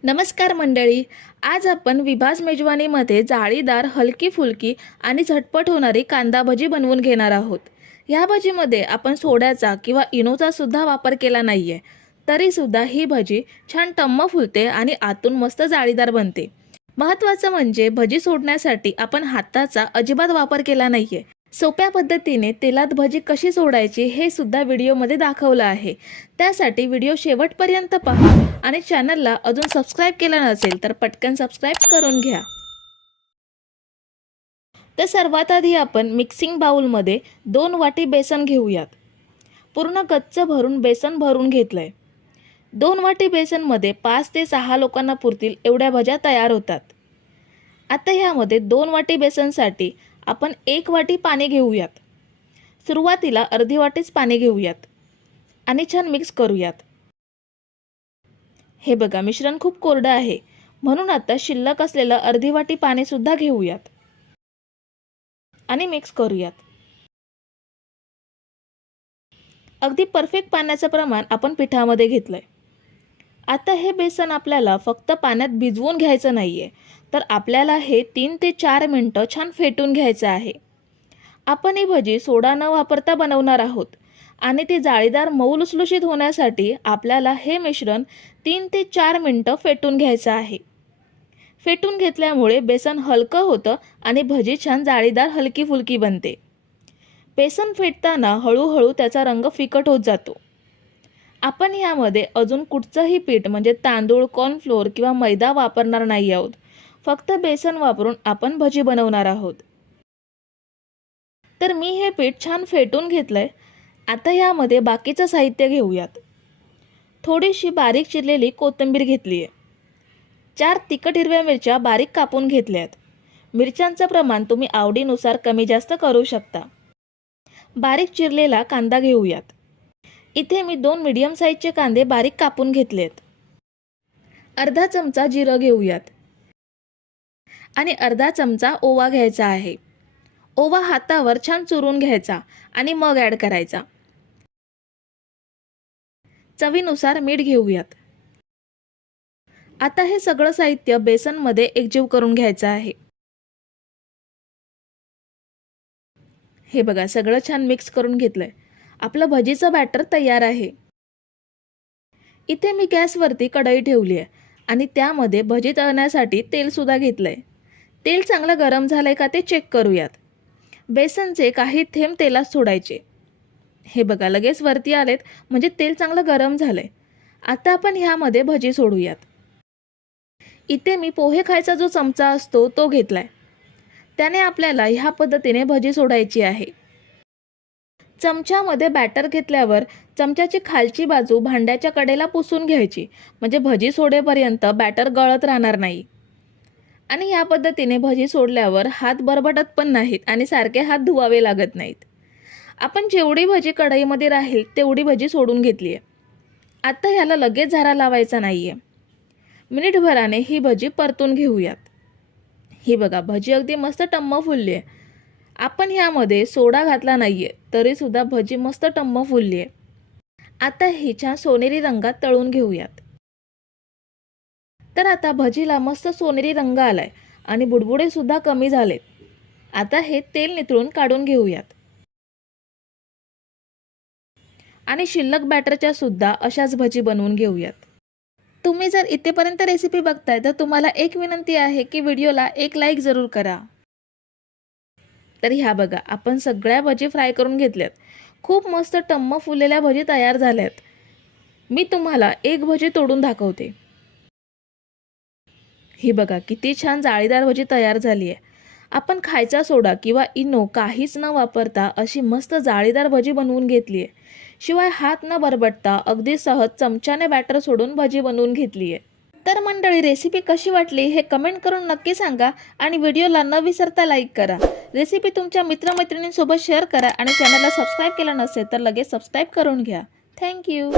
नमस्कार मंडळी आज आपण विभास मेजवानीमध्ये जाळीदार हलकी फुलकी आणि झटपट होणारी कांदा भजी बनवून घेणार आहोत. ह्या भजीमध्ये आपण सोड्याचा किंवा इनोचा सुद्धा वापर केला नाहीये. तरीसुद्धा ही भजी छान टम्म फुलते आणि आतून मस्त जाळीदार बनते. महत्त्वाचं म्हणजे भजी सोडण्यासाठी आपण हाताचा अजिबात वापर केला नाहीये. सोप्या पद्धतीने तेलात भजी कशी सोडायची हे सुद्धा व्हिडिओमध्ये दाखवलं आहे. त्यासाठी व्हिडिओ शेवटपर्यंत पहा आणि चॅनलला अजून सबस्क्राईब केला नसेल तर पटकन सबस्क्राईब करून घ्या. तर सर्वात आधी आपण मिक्सिंग बाउलमध्ये दोन वाटी बेसन घेऊयात. पूर्ण गच्च भरून बेसन भरून घेतलंय. दोन वाटी बेसनमध्ये पाच ते सहा लोकांना पुरतील एवढ्या भज्या तयार होतात. आता ह्यामध्ये दोन वाटी बेसनसाठी आपण एक वाटी पाणी घेऊयात. सुरुवातीला अर्धी वाटीच पाणी घेऊयात आणि छान मिक्स करूयात. हे बघा मिश्रण खूप कोरडं आहे. म्हणून आता शिल्लक असलेलं अर्धी वाटी पाणीसुद्धा घेऊयात आणि मिक्स करूयात. अगदी परफेक्ट पाण्याचं प्रमाण आपण पिठामध्ये घेतलंय. आता हे बेसन आपल्याला फक्त पाण्यात भिजवून घ्यायचं नाहीये. तर आपल्याला हे तीन ते चार मिनटं छान फेटून घ्यायचं आहे. आपण ही भजी सोडा न वापरता बनवणार आहोत आणि ती जाळीदार मऊ लुसलुशीत होण्यासाठी आपल्याला हे मिश्रण तीन ते चार मिनटं फेटून घ्यायचं आहे. फेटून घेतल्यामुळे बेसन हलकं होतं आणि भजी छान जाळीदार हलकी फुलकी बनते. बेसन फेटताना हळूहळू त्याचा रंग फिकट होत जातो. आपण यामध्ये अजून कुठचंही पीठ म्हणजे तांदूळ कॉर्नफ्लोअर किंवा मैदा वापरणार नाही आहोत. फक्त बेसन वापरून आपण भजी बनवणार आहोत. तर मी हे पीठ छान फेटून घेतलंय. आता यामध्ये बाकीचं साहित्य घेऊयात. थोडीशी बारीक चिरलेली कोथिंबीर घेतली आहे चार तिखट हिरव्या मिरच्या बारीक कापून घेतल्यात. मिरच्यांचं प्रमाण तुम्ही आवडीनुसार कमी जास्त करू शकता. बारीक चिरलेला कांदा घेऊयात. इथे मी दोन मीडियम साईजचे कांदे बारीक कापून घेतलेत. अर्धा चमचा जिरं घेऊयात. आणि अर्धा चमचा ओवा घ्यायचा आहे. ओवा हातावर छान चुरून घ्यायचा आणि मग ॲड करायचा. चवीनुसार मीठ घेऊयात. आता हे सगळं साहित्य बेसनमध्ये एकजीव करून घ्यायचं आहे. हे बघा सगळं छान मिक्स करून घेतलंय. आपलं भजीचं बॅटर तयार आहे. इथे मी गॅसवरती कढई ठेवली आहे आणि त्यामध्ये भजी तळण्यासाठी तेलसुद्धा घेतलं आहे तेल चांगलं गरम झालं आहे का ते चेक करूयात. बेसनचे काही थेंब तेलात सोडायचे. हे बघा लगेच वरती आलेत म्हणजे तेल चांगलं गरम झालं आहे आता आपण ह्यामध्ये भजी सोडूयात. इथे मी पोहे खायचा जो चमचा असतो तो घेतलाय. त्याने आपल्याला ह्या पद्धतीने भजी सोडायची आहे. चमच्यामध्ये बॅटर घेतल्यावर चमच्याची खालची बाजू भांड्याच्या कडेला पुसून घ्यायची. म्हणजे भजी सोडेपर्यंत बॅटर गळत राहणार नाही. आणि या पद्धतीने भजी सोडल्यावर हात बरबटत पण नाहीत आणि सारखे हात धुवावे लागत नाहीत. आपण जेवढी भजी कढईमध्ये राहील तेवढी भजी सोडून घेतली आहे आत्ता ह्याला लगेच झारा लावायचा नाही आहे मिनिटभराने ही भजी परतून घेऊयात. ही बघा भजी अगदी मस्त टम्म फुलली आहे आपण ह्यामध्ये सोडा घातला नाही आहे तरीसुद्धा भजी मस्त टम्म फुलली आहे आता ही छान सोनेरी रंगात तळून घेऊयात. तर आता भजीला मस्त सोनेरी रंग आलाय आणि बुडबुडेसुद्धा कमी झालेत. आता हे तेल नितळून काढून घेऊयात. आणि शिल्लक बॅटरच्या सुद्धा अशाच भजी बनवून घेऊयात. तुम्ही जर इथेपर्यंत रेसिपी बघताय तर तुम्हाला एक विनंती आहे की व्हिडिओला एक लाईक जरूर करा. तर ह्या बघा आपण सगळ्या भजी फ्राय करून घेतल्यात. खूप मस्त टम्म फुललेल्या भजी तयार झाल्यात. मी तुम्हाला एक भजी तोडून दाखवते. ही बघा किती छान जाळीदार भजी तयार झाली आहे. आपण खायचा सोडा किंवा इनो काहीच न वापरता अशी मस्त जाळीदार भजी बनवून घेतली आहे. शिवाय हात न बरबटता अगदी सहज चमच्याने बॅटर सोडून भजी बनवून घेतली आहे. तर मंडळी रेसिपी कशी वाटली हे कमेंट करून नक्की सांगा आणि व्हिडिओला न विसरता लाईक करा. रेसिपी तुमच्या मित्रमैत्रिणींसोबत शेअर करा आणि चॅनलला सबस्क्राईब केलं नसेल तर लगेच सबस्क्राईब करून घ्या. थँक्यू